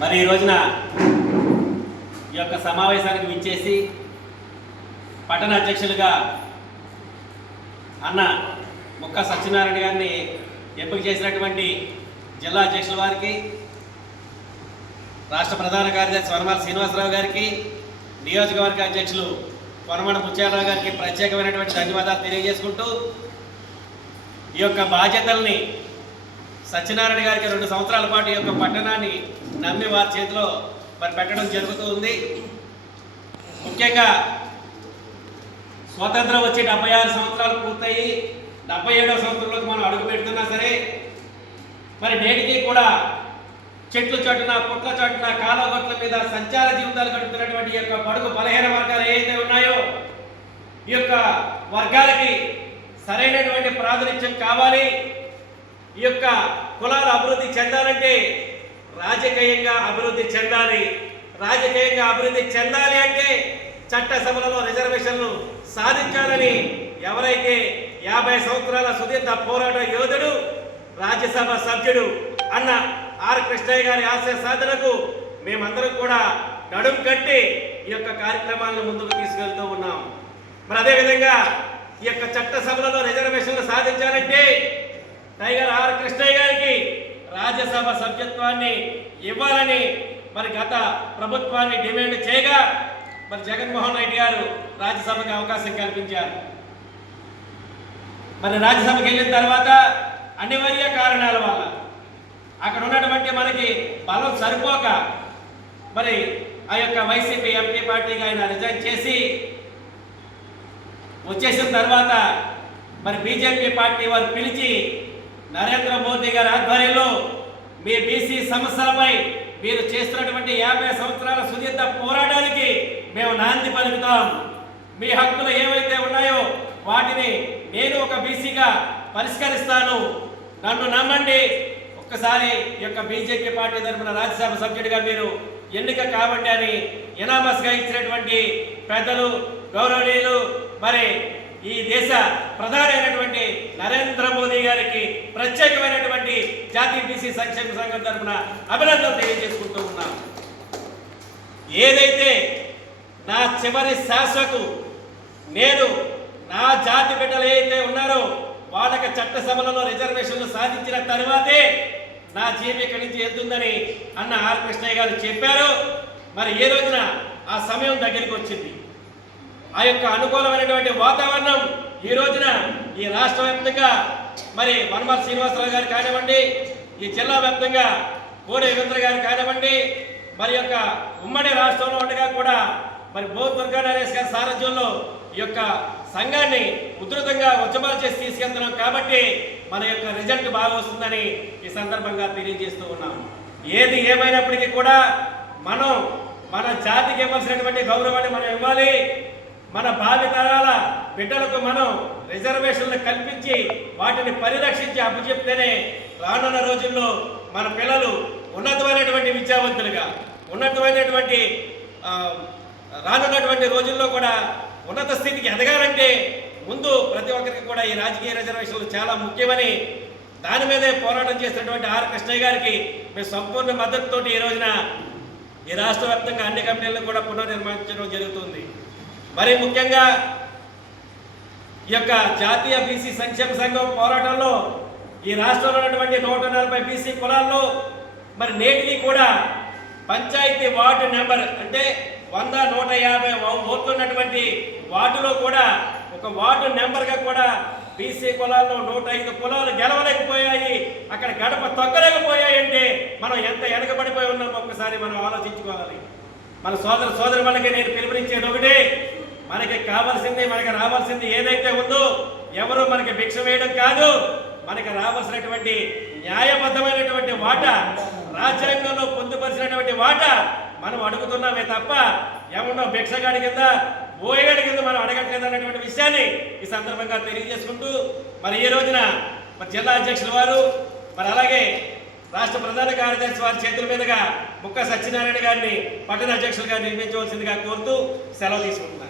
మరి ఈ రోజున ఈ యొక్క సమావేశానికి విచ్చేసి పట్టణ అధ్యక్షులుగా అన్న ముక్క సత్యనారాయణ గారిని ఎంపిక చేసినటువంటి జిల్లా అధ్యక్షుల వారికి, రాష్ట్ర ప్రధాన కార్యదర్శి వనమాల శ్రీనివాసరావు గారికి, నియోజకవర్గ అధ్యక్షులు కొనమడ ముత్యాలరావు గారికి ప్రత్యేకమైనటువంటి ధన్యవాదాలు తెలియజేసుకుంటూ, ఈ యొక్క బాధ్యతల్ని సత్యనారాయణ గారికి 2 సంవత్సరాల పాటు ఈ యొక్క పట్టణాన్ని నమ్మి వారి చేతిలో మరి పెట్టడం జరుగుతూ ఉంది. ముఖ్యంగా స్వాతంత్రం వచ్చి 76 సంవత్సరాలు పూర్తయి 77వ సంవత్సరంలోకి మనం అడుగు పెడుతున్నా సరే, మరి నేటికి కూడా చెట్లు చాటున, పుట్ల చాటున, కాలగొట్ల మీద సంచార జీవితాలు గడుపుతున్నటువంటి ఈ యొక్క బడుగు బలహీన వర్గాలు ఏవైతే ఉన్నాయో, ఈ యొక్క వర్గాలకి సరైనటువంటి ప్రాతినిధ్యం కావాలి. ఈ యొక్క కులాలు అభివృద్ధి చెందాలంటే రాజకీయంగా అభివృద్ధి చెందాలి. రాజకీయంగా అభివృద్ధి చెందాలి అంటే చట్టసభలలో రిజర్వేషన్లు సాధించాలని ఎవరైతే 50 సంవత్సరాల సుదీర్ఘ పోరాట యోధుడు, రాజ్యసభ సభ్యుడు అన్న ఆర్ కృష్ణయ్య గారి ఆశయ సాధనకు మేమందరం కూడా నడుం కట్టి ఈ యొక్క కార్యక్రమాలను ముందుకు తీసుకెళ్తూ ఉన్నాం. మరి అదేవిధంగా ఈ యొక్క చట్టసభలలో రిజర్వేషన్లు సాధించాలంటే టైగర్ ఆర్ కృష్ణయ్య గారికి రాజ్యసభ సభ్యత్వాన్ని ఇవ్వాలని మరి గత ప్రభుత్వాన్ని డిమాండ్ చేయగా మరి జగన్మోహన్ రెడ్డి గారు రాజ్యసభకి అవకాశం కల్పించారు. మరి రాజ్యసభకి వెళ్ళిన తర్వాత అనివార్య కారణాల వల్ల అక్కడ ఉన్నటువంటి మనకి బలం సరిపోక మరి ఆ యొక్క వైసీపీ ఎంపీ పార్టీకి ఆయన రిజైన్ చేసి వచ్చేసిన తర్వాత మరి బీజేపీ పార్టీ వారు పిలిచి నరేంద్ర మోదీ గారి ఆధ్వర్యంలో మీ బీసీ సమస్యలపై మీరు చేస్తున్నటువంటి 50 సంవత్సరాల సుదీర్ఘ పోరాటానికి మేము నాంది పలుకుతాం. మీ హక్కులు ఏవైతే ఉన్నాయో వాటిని నేను ఒక బీసీగా పరిష్కరిస్తాను, నన్ను నమ్మండి, ఒక్కసారి ఈ యొక్క బీజేపీ పార్టీ తరఫున రాజ్యసభ సభ్యుడిగా మీరు ఎన్నిక కావండి అని ఎనామస్గా ఇచ్చినటువంటి పెద్దలు, గౌరవనీయులు, మరి ఈ దేశ ప్రధాని అయినటువంటి నరేంద్ర మోదీ గారికి ప్రత్యేకమైనటువంటి జాతీయ బీసీ సంక్షేమ సంఘం తరఫున అభినందనలు తెలియజేసుకుంటూ ఉన్నాం. ఏదైతే నా చివరి శ్వాసకు నేను నా జాతి బిడ్డలు ఏదైతే ఉన్నారో వాళ్ళకి చట్టసభలలో రిజర్వేషన్లు సాధించిన తర్వాతే నా జీవి ఇక్కడి నుంచి వెళ్తుందని అన్న ఆర్ కృష్ణయ్య గారు చెప్పారు. మరి ఏ రోజున ఆ సమయం దగ్గరికి వచ్చింది. ఆ యొక్క అనుకూలమైనటువంటి వాతావరణం ఈ రోజున ఈ రాష్ట్ర వ్యాప్తంగా మరి వనమాల శ్రీనివాసరావు గారు కానివ్వండి, ఈ జిల్లా వ్యాప్తంగా కోడి రవీంద్ర గారు కానివ్వండి, మరి యొక్క ఉమ్మడి రాష్ట్రంలో ఉండగా కూడా మరి బోధ్ దుర్గా నరేష్ గారి సారథ్యంలో ఈ యొక్క సంఘాన్ని ఉధృతంగా ఉద్యమాలు చేసి తీసుకెళ్తున్నాం. కాబట్టి మన యొక్క రిజల్ట్ బాగా వస్తుందని ఈ సందర్భంగా తెలియజేస్తూ ఉన్నాం. ఏది ఏమైనప్పటికీ కూడా మనం మన జాతికి ఇవ్వాల్సినటువంటి గౌరవాన్ని మనం ఇవ్వాలి. మన భావితరాల బిడ్డలకు మనం రిజర్వేషన్లు కల్పించి వాటిని పరిరక్షించి అప్పచెప్తేనే రానున్న రోజుల్లో మన పిల్లలు ఉన్నతమైనటువంటి విద్యావంతులుగా, ఉన్నతమైనటువంటి రానున్నటువంటి రోజుల్లో కూడా ఉన్నత స్థితికి ఎదగాలంటే ముందు ప్రతి ఒక్కరికి కూడా ఈ రాజకీయ రిజర్వేషన్లు చాలా ముఖ్యమని దాని మీదే పోరాటం చేసినటువంటి ఆర్ కృష్ణయ్య గారికి మేము సంపూర్ణ మద్దతుతోటి ఈ రోజున ఈ రాష్ట్ర వ్యాప్తంగా అన్ని కమిటీలను కూడా పునర్నిర్మించడం జరుగుతుంది. మరి ముఖ్యంగా ఈ యొక్క జాతీయ బీసీ సంక్షేమ సంఘం పోరాటంలో ఈ రాష్ట్రంలో ఉన్నటువంటి 140 బీసీ కులాల్లో మరి నేటికి కూడా పంచాయతీ వార్డు నెంబర్ అంటే 100, 150 ఓట్లు ఉన్నటువంటి వార్డులో కూడా ఒక వార్డు నెంబర్గా కూడా బీసీ కులాల్లో 105 కులాలు గెలవలేకపోయాయి, అక్కడ గడప తొక్కలేకపోయాయి అంటే మనం ఎంత వెనకబడిపోయి ఉన్నామో ఒక్కసారి మనం ఆలోచించుకోవాలి. మన సోదరు మనకి నేను పిలుపునిచ్చేది ఒకటి, మనకి కావాల్సింది, మనకి రావాల్సింది ఏదైతే ఉందో ఎవరు మనకి భిక్ష వేయడం కాదు, మనకి రావాల్సినటువంటి న్యాయబద్ధమైనటువంటి వాటా, రాజ్యాంగంలో పొందుపరిచినటువంటి వాటా మనం అడుగుతున్నామే తప్ప ఎవరినో భిక్షగాడి కింద, ఓయగాడి కింద మనం అడగట్లేదు అన్నటువంటి విషయాన్ని ఈ సందర్భంగా తెలియజేసుకుంటూ మరి ఈ రోజున మరి జిల్లా అధ్యక్షుల వారు మరి అలాగే రాష్ట్ర ప్రధాన కార్యదర్శి వారి చేతుల మీదుగా ముక్క సత్యనారాయణ గారిని పట్టణ అధ్యక్షులుగా నిర్మించవలసిందిగా కోరుతూ సెలవు తీసుకుంటున్నారు.